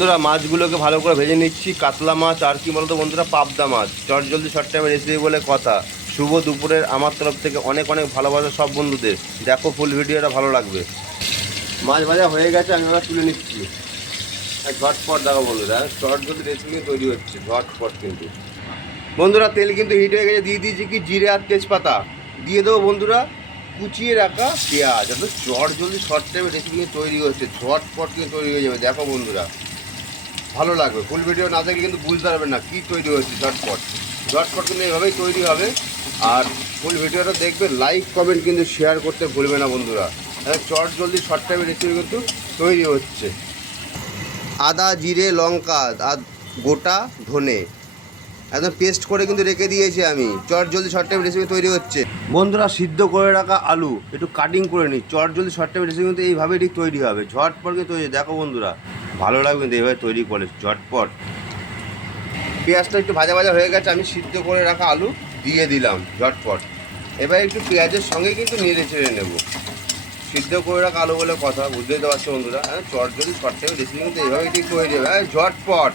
বন্ধুরা, মাছগুলোকে ভালো করে ভেজে নিচ্ছি। কাতলা মাছ আর কি বলতো বন্ধুরা, পাবদা মাছ। চট জলদি শর্ট টাইমে রেসিপি বলে কথা। শুভ দুপুরের আমার তরফ থেকে অনেক অনেক ভালোবাসা সব বন্ধুদের। দেখো ফুল ভিডিওটা ভালো লাগবে। মাছ ভাজা হয়ে গেছে, আমি এবার তুলে নিচ্ছি। ঝটপট দেখো বন্ধুরা, চট জলদি রেসিপি তৈরি হচ্ছে, ঝটপট কিন্তু। বন্ধুরা, তেল কিন্তু হিট হয়ে গেছে। দিয়ে দিয়েছি কি, জিরে আর তেজপাতা। দিয়ে দেবো বন্ধুরা, কুচিয়ে রাখা পেঁয়াজ। এত চট জলদি শর্ট টাইমে রেসিপি তৈরি হচ্ছে, ঝটপট কিন্তু তৈরি হয়ে যাবে। দেখো বন্ধুরা। ভালো লাগবে। ফুল ভিডিও না দেখলে কিন্তু বুঝতে পারবেন না কী তৈরি হচ্ছে ঝটপট। ঝটপট কিন্তু এইভাবেই তৈরি হবে। আর ফুল ভিডিওটা দেখবে লাইক, কমেন্ট কিন্তু শেয়ার করতে ভুলবে না বন্ধুরা। চট জলদি শর্ট টাইমে রেসিপি কিন্তু তৈরি হচ্ছে। আদা, জিরে, লঙ্কা, আর গোটা ধনে। একদম পেস্ট করে কিন্তু রেখে দিয়েছি আমি। চট জলদি শর্ট টাইম রেসিপি তৈরি হচ্ছে। বন্ধুরা, সিদ্ধ করে রাখা আলু। একটু কাটিং করে নিই। চট জলদি শর্ট টাইম রেসিপি কিন্তু এইভাবেই ঠিক তৈরি হবে। ঝটপট কিন্তু তৈরি দেখো বন্ধুরা। ভালো লাগবে কিন্তু এইভাবে তৈরি করে ঝটপট। পেঁয়াজটা একটু ভাজা ভাজা হয়ে গেছে, আমি সিদ্ধ করে রাখা আলু দিয়ে দিলাম, ঝটপট। এবার একটু পেঁয়াজের সঙ্গে কিন্তু নেড়ে চেড়ে নেব। সিদ্ধ করে রাখা আলু বলে কথা বুঝতেই তো পারছ বন্ধুরা? হ্যাঁ চট যদি টাইম রেসিপি কিন্তু এভাবে ঠিক হবে হ্যাঁ ঝটপট।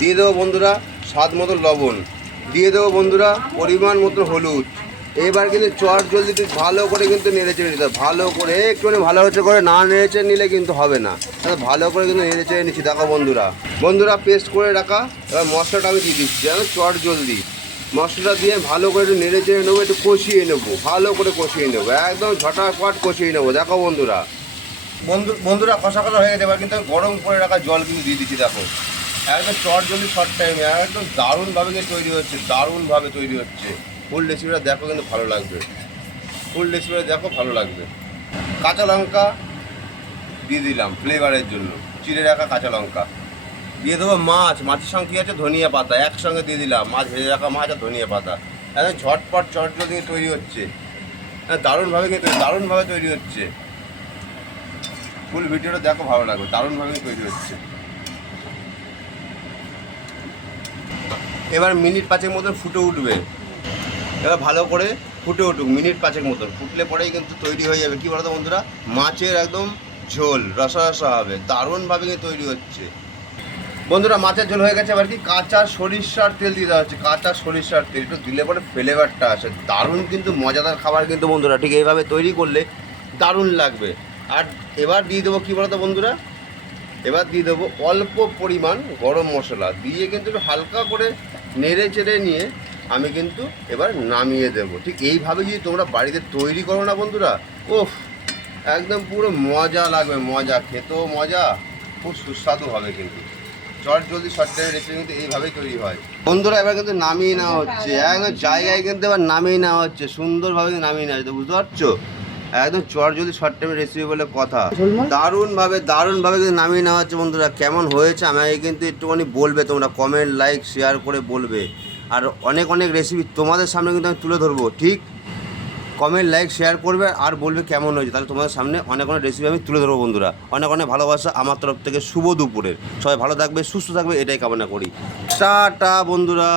দিয়ে দেবো বন্ধুরা, স্বাদ মতো লবণ। দিয়ে দেবো বন্ধুরা, পরিমাণ মতো হলুদ। এবার কিন্তু চট জলদি একটু ভালো করে কিন্তু নেড়ে চেড়ে নিতে ভালো করে, একটুখানি ভালো হচ্ছে করে না নেড়ে চেড়ে নিলে কিন্তু হবে না। তাহলে ভালো করে কিন্তু নেড়ে চেড়ে নিচ্ছি। দেখো বন্ধুরা বন্ধুরা পেস্ট করে রাখা। এবার মশলাটা আমি দিয়ে দিচ্ছি হ্যাঁ চট জলদি। মশলাটা দিয়ে ভালো করে একটু নেড়ে চেড়ে নেব, একটু কষিয়ে নেব। ভালো করে কষিয়ে নেব, একদম ঝটাপট কষিয়ে নেব। দেখো বন্ধুরা। বন্ধু, বন্ধুরা, কষা কষা হয়ে গেছে। এবার কিন্তু গরম করে রাখা জল কিন্তু দিয়ে দিচ্ছি, দেখো। একদম চট জলদি শর্ট টাইমে একদম দারুণভাবে তৈরি হচ্ছে, দারুণভাবে তৈরি হচ্ছে। ফুল রেসিপিটা দেখো কিন্তু ভালো লাগবে। ফুল রেসিপিটা দেখো ভালো লাগবে। কাঁচা লঙ্কা দিয়ে দিলাম ফ্লেভারের জন্য। চিড়ে রাখা কাঁচা লঙ্কা। দিয়ে দেবো মাছ। মাছের সঙ্গে কী আছে? ধনিয়া পাতা। একসঙ্গে দিয়ে দিলাম। মাছ ভেজে রাখা মাছ আর ধনিয়া পাতা। একদম ঝটপট চট দিয়ে তৈরি হচ্ছে। হ্যাঁ দারুণভাবে কিন্তু দারুণভাবে তৈরি হচ্ছে। ফুল ভিডিওটা দেখো ভালো লাগবে। দারুণভাবে তৈরি হচ্ছে। এবার মিনিট পাঁচের মতন ফুটে উঠবে। এবার ভালো করে ফুটে উঠুক, মিনিট পাঁচের মতন। ফুটলে পরেই কিন্তু তৈরি হয়ে যাবে। কী বলতো বন্ধুরা? মাছের একদম ঝোল রসা রসা হবে। দারুণভাবে কিন্তু তৈরি হচ্ছে। বন্ধুরা, মাছের ঝোল হয়ে গেছে। এবার কি কাঁচা সরিষার তেল দিয়ে দেওয়া হচ্ছে। কাঁচা সরিষার তেল। একটু দিলে পরে ফ্লেভারটা আসে। দারুণ কিন্তু মজাদার খাবার কিন্তু বন্ধুরা। ঠিক এইভাবে তৈরি করলে দারুণ লাগবে। আর এবার দিয়ে দেবো কী বলতো বন্ধুরা? এবার দিয়ে দেবো অল্প পরিমাণ গরম মশলা। দিয়ে কিন্তু একটু হালকা করে নেড়ে চেড়ে নিয়ে আমি কিন্তু এবার নামিয়ে দেবো। ঠিক এইভাবে যদি তোমরা বাড়িতে তৈরি করো না বন্ধুরা ওফ একদম পুরো মজা লাগবে মজা খেতেও মজা খুব সুস্বাদু হবে কিন্তু। চট জলদি শর্ট টাইমের রেসিপি কিন্তু এইভাবেই তৈরি হয়। বন্ধুরা এবার কিন্তু নামিয়ে নেওয়া হচ্ছে। একদম জায়গায় কিন্তু এবার নামিয়ে নেওয়া হচ্ছে সুন্দরভাবে কিন্তু নামিয়ে নেওয়া হচ্ছে। বুঝতে পারছ? একদম চট জলদি শর্ট টাইমের রেসিপি বলে কথা। দারুণভাবে দারুণভাবে কিন্তু নামিয়ে নেওয়া হচ্ছে বন্ধুরা। কেমন হয়েছে আমাকে কিন্তু একটুখানি বলবে তোমরা। কমেন্ট লাইক শেয়ার করে বলবে। আর অনেক অনেক রেসিপি তোমাদের সামনে কিন্তু আমি তুলে ধরবো, ঠিক? কমেন্ট লাইক শেয়ার করবে আর বলবে কেমন হয়েছে। তাহলে তোমাদের সামনে অনেক অনেক রেসিপি আমি তুলে ধরবো বন্ধুরা। অনেক অনেক ভালোবাসা আমার তরফ থেকে শুভ দুপুরের। সবাই ভালো থাকবে, সুস্থ থাকবে, এটাই কামনা করি। টাটা বন্ধুরা।